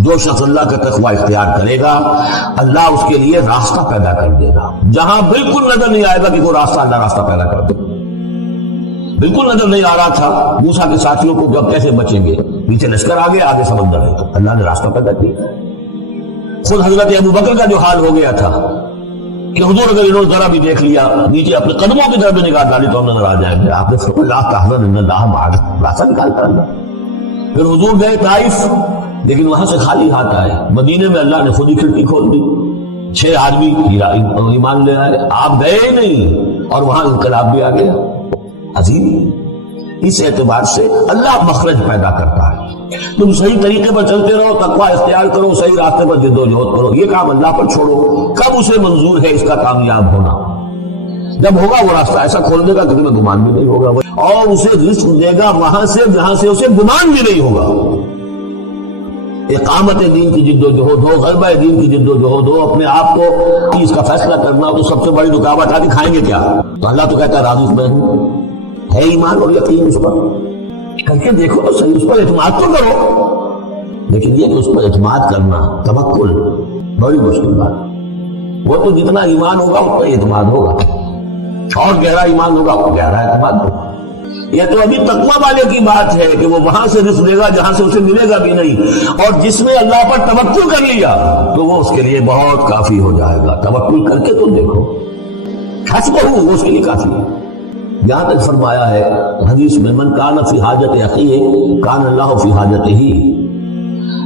جو شخص اللہ کا تقوی اختیار کرے گا اللہ اس کے لیے راستہ پیدا کر دے گا، جہاں بالکل نظر نہیں آئے گا کہ وہ راستہ، اللہ راستہ پیدا کر دے گا۔ بالکل نظر نہیں آ رہا تھا موسیٰ کے ساتھیوں کو جب کیسے بچیں گے، پیچھے لشکر آگے آگے سمندر ہے، تو اللہ نے راستہ پیدا کیا۔ خود حضرت ابو بکر کا جو حال ہو گیا تھا کہ حضور اگر انہوں نے ذرا بھی دیکھ لیا نیچے اپنے قدموں کی طرف بھی نگاہ ڈالی تو ہم نظر آ جائیں گے، آپ نے فرمایا لا تحزن ان اللہ معنا، راستہ نکال کر اللہ۔ پھر حضور گئے طائف، لیکن وہاں سے خالی ہاتھ آئے، مدینے میں اللہ نے خود ہی کھڑکی کھول دی، 6 آدمی ایمان لے آئے، آپ گئے ہی نہیں اور وہاں انقلاب بھی آ گیا۔ عظیم، اس اعتبار سے اللہ مخرج پیدا کرتا ہے۔ تم صحیح طریقے پر چلتے رہو، تقوی اختیار کرو، صحیح راستے پر جد و جہد کرو، یہ کام اللہ پر چھوڑو، کب اسے منظور ہے اس کا کامیاب ہونا؟ جب ہوگا وہ راستہ ایسا کھول دے گا کہ تمہیں گمان بھی نہیں ہوگا، اور اسے رزق دے گا وہاں سے جہاں سے اسے گمان بھی نہیں ہوگا۔ اقامت دین کی جد و جہد ہو، غلبہ دین کی جد و جہد ہو، اپنے آپ کو اس کا فیصلہ کرنا ہو تو سب سے بڑی رکاوٹ آتی کھائیں گے کیا؟ تو اللہ تو کہتا ہے راضی میں ہوں، ہے ایمان اور یقین اس پر، کر کے دیکھو تو صحیح، اس پر اعتماد تو کرو، لیکن یہ کہ اس پر اعتماد کرنا توکل بڑی مشکل بات۔ وہ تو جتنا ایمان ہوگا اس پر اعتماد ہوگا، اور گہرا ایمان ہوگا وہ گہرا اعتماد ہوگا۔ یہ تو ابھی تقویٰ والے کی بات ہے کہ وہ وہاں سے رزق دے گا جہاں سے اسے ملے گا بھی نہیں، اور جس نے اللہ پر توکل کر لیا تو وہ اس کے لیے بہت کافی ہو جائے گا۔ توکل کر کے تو دیکھو، حسبہ وہ اس کے لیے کافی ہے۔ یہاں تک فرمایا ہے حدیث میں من کان فی حاجت اخیہ کان اللہ فی حاجتہ ہی،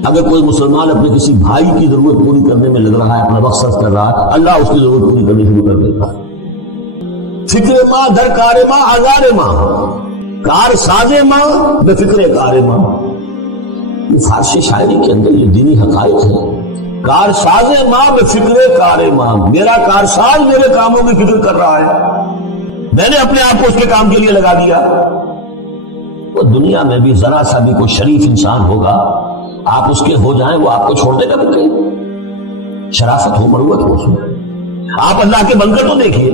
اگر کوئی مسلمان اپنے کسی بھائی کی ضرورت پوری کرنے میں لگ رہا ہے، اپنا وقت صرف کر رہا ہے، اللہ اس کی ضرورت پوری کرنے شروع کر دیتا ہے۔ فکر ماں در کار ماں آزار ماں، کار ساز ماں بے فکر کار ماں، یہ فارسی شاعری کے اندر یہ دینی حقائق ہے۔ کار ساز ماں بے فکر کار ماں، میرا کارساز میرے کاموں کی فکر کر رہا ہے، میں نے اپنے آپ کو اس کے کام کے لیے لگا دیا۔ وہ دنیا میں بھی ذرا سا بھی کوئی شریف انسان ہوگا، آپ اس کے ہو جائیں وہ آپ کو چھوڑ دے گا تو کہیں شرافت ہو، مروت ہو اس میں۔ آپ اللہ کے بن کر تو دیکھیے،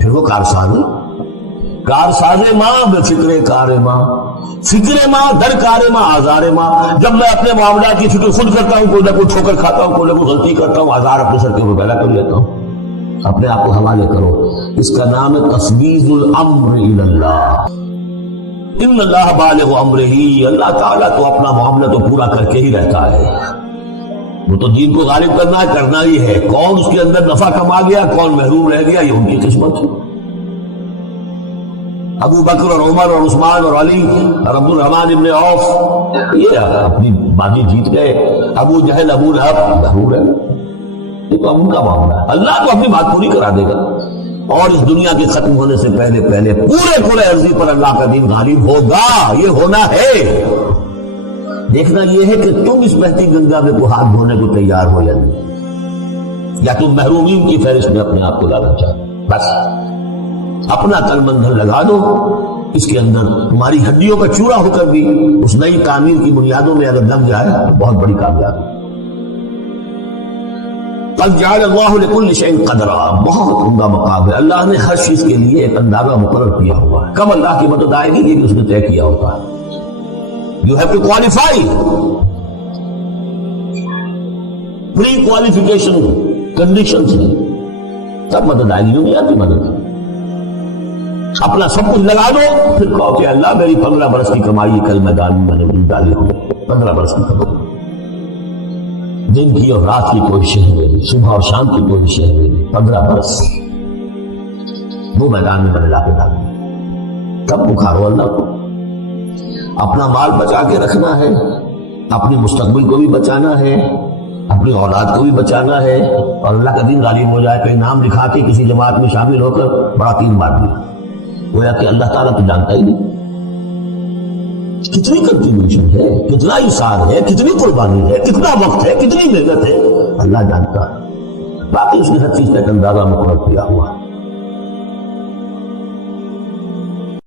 پھر وہ کارساز کارساز ماں بے فکر کار ماں، فکر ماں در کار ماں آزار ماں۔ جب میں اپنے معاملات کی فکر خود کرتا ہوں، کوئی نہ کوئی ٹھوکر کھاتا ہوں، کوئی نہ کوئی غلطی کرتا ہوں، آزار اپنے سر کے اوپر پیدا کر لیتا ہوں، اپنے آپ کو حوالے کرو۔ اس کا نام ہے تفویض الامر الی اللہ۔ ان اللہ بالغ امرہ، اللہ تعالیٰ تو اپنا معاملہ تو پورا کر کے ہی رہتا ہے، وہ تو دین کو غالب کرنا ہی ہے۔ کون اس کے اندر نفع کما گیا، کون محروم رہ گیا، یہ ان کی قسمت ہے۔ ابو بکر اور عمر اور عثمان اور علی اور عبد الرحمن ابن عوف یہ اپنی بازی جیت گئے، ابو جہل ابو لہب محروم ہے، یہ تو ان کا معاملہ ہے۔ اللہ تو اپنی بات پوری کرا دے گا، اور اس دنیا کے ختم ہونے سے پہلے پورے عرضی پر اللہ کا دین غالب ہوگا، یہ ہونا ہے۔ دیکھنا یہ ہے کہ تم اس بہتی گنگا میں کو ہاتھ دھونے کو تیار ہو یا نہیں، یا تم محرومین کی فہرست میں اپنے آپ کو لانا چاہتے۔ بس اپنا تل بندھن لگا دو، اس کے اندر تمہاری ہڈیوں کا چورا ہو کر بھی اس نئی تعمیر کی بنیادوں میں اگر لگ جائے تو بہت بڑی کامیابی۔ قد جعل اللہ لکل شیء قدرا، بہت عمدہ مقام ہے، اللہ نے ہر چیز کے لیے ایک اندازہ مقرر کیا ہوا ہے، کب اللہ کی مدد آئے گی یہ بھی اس نے طے کیا ہوتا ہے۔ You have to qualify، pre qualification conditions ہیں، تب مدد آئے گی، نہیں آتی مدد۔ اپنا سب کچھ لگا دو، پھر کہو کہ اللہ میری 15 برس کی کمائی کل میدان میں نے ڈالی ہو، 15 برس کی کمائی، دن کی اور رات کی کوششیں ہیں میری، صبح اور شام کی کوششیں ہیں میری، 15 برس وہ میدان میں لا کے ڈال دیا۔ تب پکارو اللہ کو۔ اپنا مال بچا کے رکھنا ہے، اپنی مستقبل کو بھی بچانا ہے، اپنی اولاد کو بھی بچانا ہے، اور اللہ کا دین غالب ہو جائے، کہیں نام لکھا کے کسی جماعت میں شامل ہو کر بڑا تین بات دیا، گویا کہ اللہ تعالیٰ تو جانتا ہی نہیں کتنی کنٹریبیوشن ہے، کتنا اثار ہے، کتنی قربانی ہے، کتنا وقت ہے، کتنی محنت ہے، اللہ جانتا ہے۔ باقی اس نے ہر چیز کا ایک اندازہ مقرر کیا ہوا ہے۔